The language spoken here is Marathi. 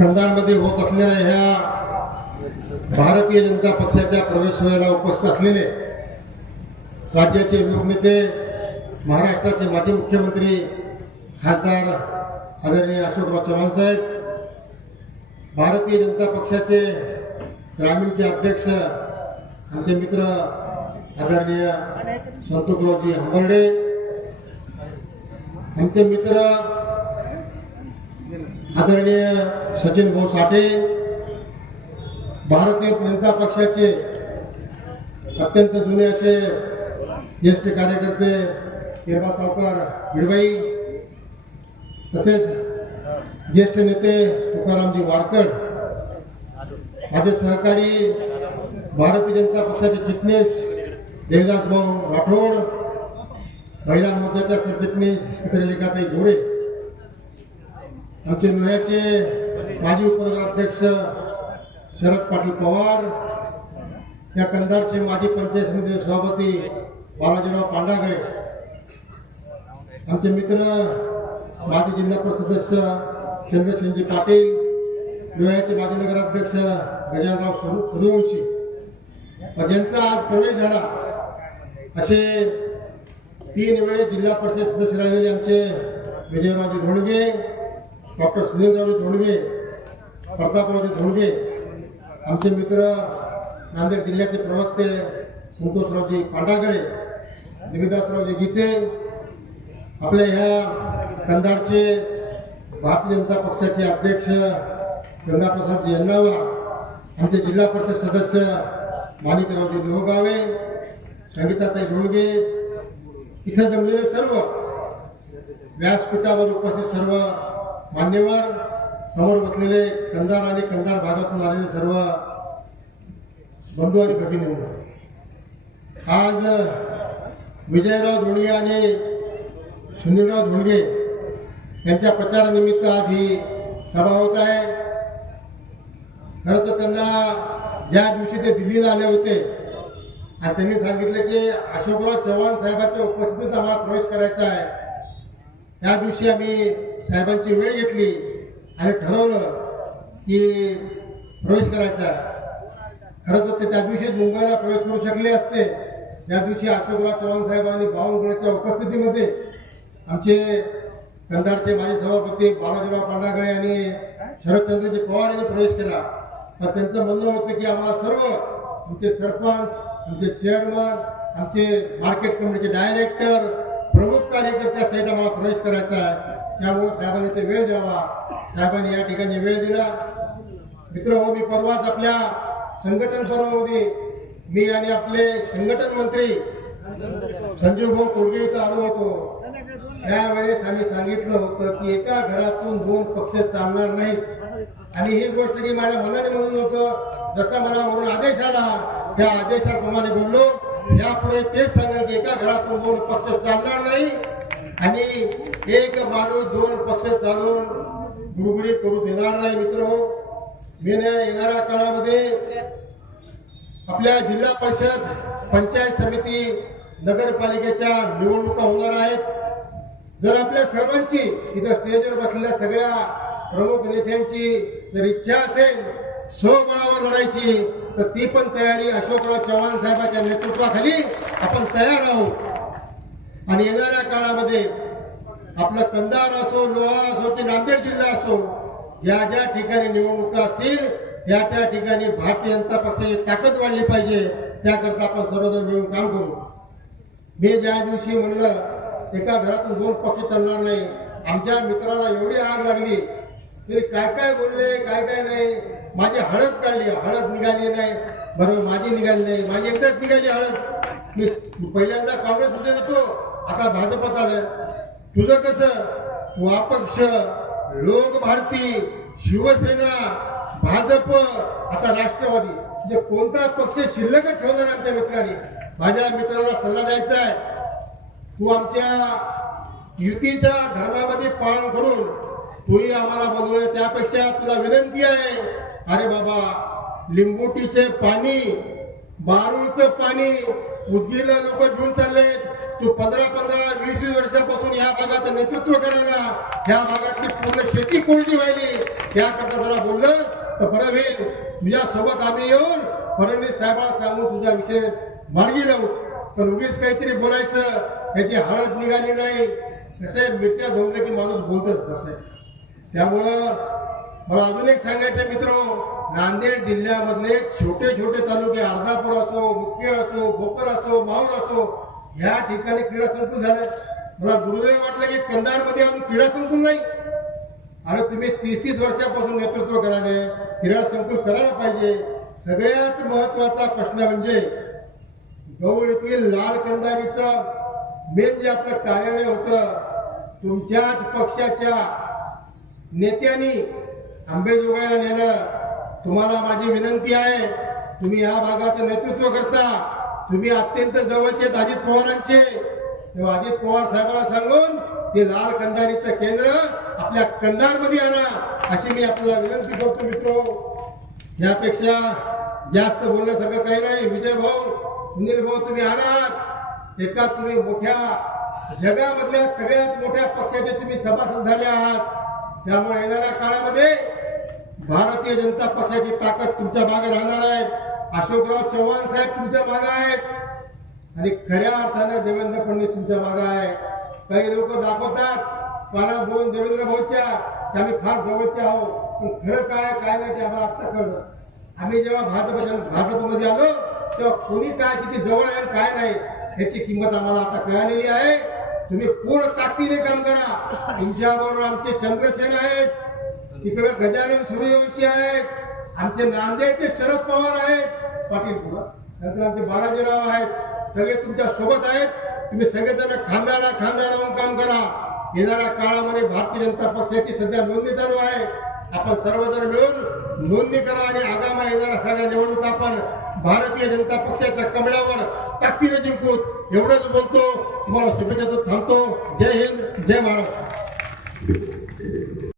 खंडांमध्ये होत असलेल्या ह्या भारतीय जनता पक्षाच्या प्रवेश वेळेला उपस्थित असलेले राज्याचे लोकनेते महाराष्ट्राचे माजी मुख्यमंत्री खासदार आदरणीय अशोकराव चव्हाण साहेब भारतीय जनता पक्षाचे ग्रामीणचे अध्यक्ष आमचे मित्र आदरणीय संतोषरावजी हंबर्डे आमचे मित्र आदरणीय सचिन भाऊ साठे भारतीय जनता पक्षाचे अत्यंत जुने असे ज्येष्ठ कार्यकर्ते किरबा सावकार भिडबाई तसेच ज्येष्ठ नेते तुकारामजी वारकड माझे सहकारी भारतीय जनता पक्षाचे चिटणीस देवदास भाऊ राठोड महिला मोर्चाच्या सरचिटणीस चित्रलेखाताई गोरे आमचे लोह्याचे माजी उपनगराध्यक्ष शरद पाटील पवार या कंधारचे माजी पंचायत समिती सभापती बालाजीराव पांडागळे आमचे मित्र माजी जिल्हा परिषद सदस्य चंद्रसेनजी पाटील लोह्याचे माजी नगराध्यक्ष गजानराव सूर्यवंशी. ज्यांचा आज प्रवेश झाला असे तीन वेळे जिल्हा परिषद सदस्य राहिलेले आमचे विजयरावजी घोडगे डॉक्टर सुनीलरावजी धोंडगे प्रतापरावजी धोंडगे आमचे मित्र नांदेड जिल्ह्याचे प्रवक्ते संतोषरावजी पांडागळे देवीदासरावजी गीते आपल्या ह्या कंधारचे भारतीय जनता पक्षाचे अध्यक्ष गंगाप्रसादजी यन्नावा आमचे जिल्हा परिषद सदस्य माणिकरावजी लोहगावे संगीताताई धुळगे इथं जमलेले सर्व व्यासपीठावर उपस्थित सर्व मान्यवर समोर बसलेले कंधार आणि कंधार भागातून आलेले सर्व बंधू आणि भगिनी आज विजयराव धोंडगे आणि सुनीलराव धोंडगे यांच्या प्रचारानिमित्त आज ही सभा होत आहे. खरं तर त्यांना ज्या दिवशी ते दिल्लीला आले होते आणि त्यांनी सांगितले की अशोकराव चव्हाण साहेबांच्या उपस्थितीत आम्हाला प्रवेश करायचा आहे. त्या दिवशी आम्ही साहेबांची वेळ घेतली आणि ठरवलं की प्रवेश करायचा. खरं तर ते त्या दिवशी मुंबईला प्रवेश करू शकले असते. त्या दिवशी अशोकराव चव्हाण साहेबांनी बावनकुळेच्या उपस्थितीमध्ये आमचे कंधारचे माजी सभापती बालाजीराव पांडागळे आणि शरदचंद्रजी पवार यांनी प्रवेश केला. तर त्यांचं म्हणणं होतं की आम्हाला सर्व आमचे सरपंच आमचे चेअरमन आमचे मार्केट कमिटीचे डायरेक्टर प्रमुख कार्यकर्त्या सहित आम्हाला प्रवेश करायचा आहे. त्यामुळे साहेबांनी ते वेळ द्यावा. साहेबांनी या ठिकाणी वेळ दिला. मित्र हो मी परवाच आपल्या संघटन पर्वामध्ये मी आणि आपले संघटन मंत्री संजीव भाऊ कोडगे इथं आलो होतो. त्यावेळेस आम्ही सांगितलं होतं की एका घरातून दोन पक्ष चालणार नाहीत. आणि ही गोष्ट की माझ्या मनाने म्हणून होतं जसा मला म्हणून आदेश आला त्या आदेशाप्रमाणे बोललो. यापुढे तेच सांगा की एका घरातून दोन पक्ष चालणार नाही. आणि एक माणूस दोन पक्ष चालून गुडगुडी करू देणार नाही मित्र हो. मी येणाऱ्या काळामध्ये आपल्या जिल्हा परिषद पंचायत समिती नगरपालिकेच्या निवडणुका होणार आहेत. जर आपल्या सर्वांची इथं स्टेजवर बसलेल्या सगळ्या प्रमुख नेत्यांची जर इच्छा असेल स्वबळावर लढायची तर ती पण तयारी अशोकराव चव्हाण साहेबांच्या नेतृत्वाखाली आपण तयार आहोत. आणि येणाऱ्या काळामध्ये आपलं कंधार असो लोहा असो की नांदेड जिल्हा असो या ज्या ठिकाणी निवडणुका असतील या त्या ठिकाणी भारतीय जनता पक्षाची ताकद वाढली पाहिजे. त्याकरता आपण सर्वजण मिळून काम करू. मी ज्या दिवशी म्हणलं एका घरातून दोन पक्ष चालणार नाही. आमच्या मित्राला एवढी आग लागली. तरी काय काय बोलले काय काय नाही. माझी हळद काढली हळद निघाली नाही. बरोबर माझी निघाली नाही. माझी एकदाच निघाली हळद. मी पहिल्यांदा काँग्रेसमध्ये होतो आता भाजपात आलं तुझं कसं? तू अपक्ष लोक भारती शिवसेना भाजप आता राष्ट्रवादी. म्हणजे कोणता पक्ष शिल्लकच ठेवला नाही आमच्या मित्रांनी? माझ्या मित्राला सल्ला द्यायचा आहे. तू आमच्या युतीच्या धर्मामध्ये पालन करून तूही आम्हाला बोलवलं त्यापेक्षा तुला विनंती आहे अरे बाबा लिंबोटीचे पाणी बारूळचं पाणी उद्गीला लोक घेऊन चालले. तू पंधरा पंधरा वीस वीस वर्षापासून या भागाचं नेतृत्व करायला या भागातली पूर्ण शेती कोरडी व्हायली. त्याकरता जरा बोललं तर बरं होईल. तुझ्या सोबत आम्ही येऊन फडणवीस साहेबांना सांगून तुझा विषय मार्गी लावू. पण उगीच काहीतरी बोलायचं त्याची हळद निघाली नाही. कसे मिरच्या धुवलं की माणूस बोलतच नसते त्यामुळं अजून एक सांगायचं मित्र नांदेड जिल्ह्यामधले छोटे छोटे तालुके अर्धापूर असो मुखेड असो भोकर असो माहूर असो ह्या ठिकाणी क्रीडा संकुल झालं. मला दुर्दैव वाटलं की कंधारमध्ये अजून क्रीडा संकुल नाही. आणि तुम्ही तीस तीस वर्षापासून नेतृत्व करायला क्रीडा संकुल करायला पाहिजे. सगळ्यात महत्त्वाचा प्रश्न म्हणजे गौड येथील लाल कंदारीचं मेन जे आपलं कार्यालय होतं तुमच्याच पक्षाच्या नेत्यांनी आंबेजोगाईला नेलं. तुम्हाला माझी विनंती आहे तुम्ही या भागाचं नेतृत्व करता. तुम्ही अत्यंत जवळचे आहेत अजित पवारांचे. तेव्हा अजित पवार साहेबांना सांगून ते लाल कंधारीचं केंद्र आपल्या कंधारमध्ये आणा अशी मी आपल्याला विनंती करतो मित्र. यापेक्षा जास्त बोलण्यासारखं काही नाही. विजय भाऊ सुनील भाऊ तुम्ही आलात एका तुम्ही मोठ्या जगामधल्या सगळ्यात मोठ्या पक्षाचे तुम्ही सभासद झाले आहात. त्यामुळे येणाऱ्या काळामध्ये भारतीय जनता पक्षाची ताकद तुमच्या मागे राहणार आहे. अशोकराव चव्हाण साहेब तुमच्या मागे आहेत. आणि खऱ्या अर्थाने देवेंद्र फडणवीस तुमच्या मागे आहे काही लोक दाखवतात पाना दोन देवेंद्र भाऊच्या आम्ही फार जवळचे आहोत. पण खरं काय काय नाही ते आम्हाला आत्ता कळलं. आम्ही जेव्हा भाजपच्या भाजपमध्ये आलो तेव्हा कोणी काय किती जवळ आहे आणि काय नाही ह्याची किंमत आम्हाला आता कळालेली आहे. तुम्ही पूर्ण ताकदीने काम करा. तुमच्याबरोबर आमचे चंद्रसेन आहेत. तिकडे गजानन सूर्यवंशी आहेत आमचे नांदेडचे शरद पवार आहेत. पाटील पुढं नंतर आमचे बालाजीराव आहेत. सगळे तुमच्यासोबत आहेत. तुम्ही सगळेजण खांदाला खांदा लावून काम करा. येणाऱ्या काळामध्ये भारतीय जनता पक्षाची सध्या नोंदणी चालू आहे. आपण सर्वजण मिळून नोंदणी करा आणि आगामी येणाऱ्या सगळ्या निवडणूक आपण भारतीय जनता पक्षाच्या कमळावर ताकदीने जिंकू एवढंच बोलतो. तुम्हाला शुभेच्छा थांबतो. जय हिंद जय महाराष्ट्र.